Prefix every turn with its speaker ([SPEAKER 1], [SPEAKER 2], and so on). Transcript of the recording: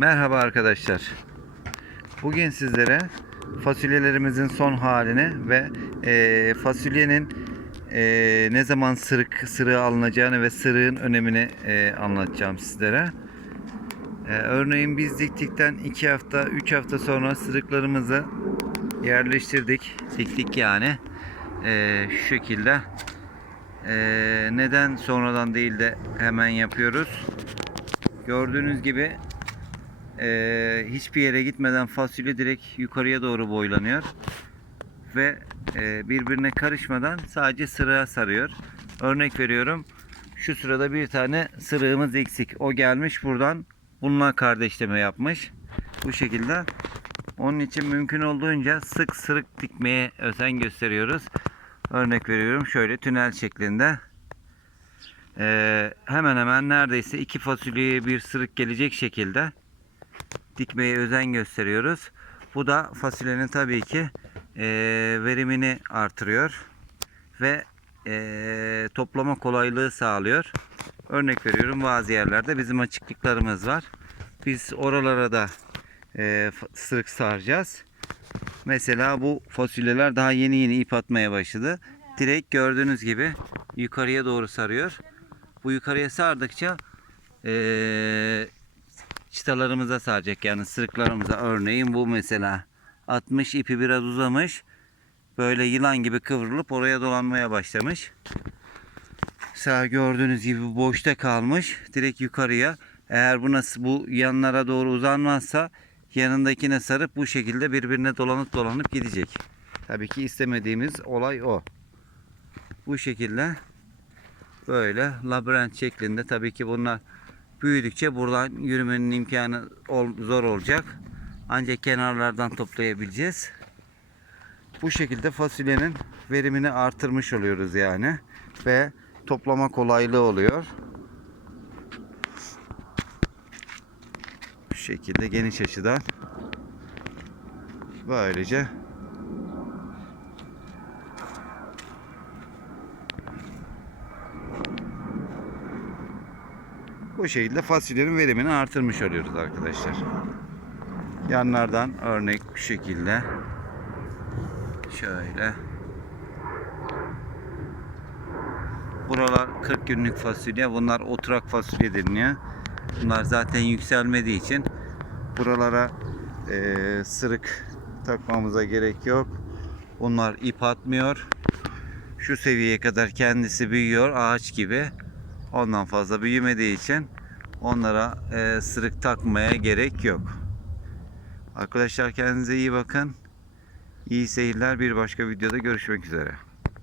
[SPEAKER 1] Merhaba arkadaşlar. Bugün sizlere fasulyelerimizin son halini ve e, fasulyenin e, ne zaman sırık sırığı alınacağını ve sırığın önemini e, anlatacağım sizlere. E, örneğin biz diktikten 2 hafta 3 hafta sonra sırıklarımızı yerleştirdik. Diktik yani. E, şu şekilde. E, neden sonradan değil de hemen yapıyoruz? Gördüğünüz gibi ee, hiçbir yere gitmeden fasulye direkt yukarıya doğru boylanıyor ve e, birbirine karışmadan sadece sırığa sarıyor. Örnek veriyorum. Şu sırada bir tane sırığımız eksik. O gelmiş buradan bununla kardeşleme yapmış. Bu şekilde. Onun için mümkün olduğunca sık sırık dikmeye özen gösteriyoruz. Örnek veriyorum şöyle tünel şeklinde. Ee, hemen hemen neredeyse iki fasulyeye bir sırık gelecek şekilde dikmeye özen gösteriyoruz. Bu da fasulyenin tabii ki e, verimini artırıyor ve e, toplama kolaylığı sağlıyor. Örnek veriyorum bazı yerlerde bizim açıklıklarımız var. Biz oralara da e, sırık saracağız. Mesela bu fasulyeler daha yeni yeni ip atmaya başladı. Direkt gördüğünüz gibi yukarıya doğru sarıyor. Bu yukarıya sardıkça eee çıtalarımıza saracak. Yani sırıklarımıza örneğin bu mesela. 60 ipi biraz uzamış. Böyle yılan gibi kıvrılıp oraya dolanmaya başlamış. Mesela gördüğünüz gibi boşta kalmış. Direkt yukarıya. Eğer bu nasıl bu yanlara doğru uzanmazsa yanındakine sarıp bu şekilde birbirine dolanıp dolanıp gidecek. Tabii ki istemediğimiz olay o. Bu şekilde böyle labirent şeklinde tabii ki bunlar büyüdükçe buradan yürümenin imkanı zor olacak. Ancak kenarlardan toplayabileceğiz. Bu şekilde fasulyenin verimini artırmış oluyoruz yani. Ve toplama kolaylığı oluyor. Bu şekilde geniş açıdan. Böylece Bu şekilde fasulyenin verimini artırmış oluyoruz arkadaşlar. Yanlardan örnek bu şekilde. Şöyle. Buralar 40 günlük fasulye. Bunlar oturak fasulye deniliyor. Bunlar zaten yükselmediği için buralara eee, sırık takmamıza gerek yok. Bunlar ip atmıyor. Şu seviyeye kadar kendisi büyüyor ağaç gibi. Ondan fazla büyümediği için onlara e, sırık takmaya gerek yok. Arkadaşlar kendinize iyi bakın. İyi seyirler. Bir başka videoda görüşmek üzere.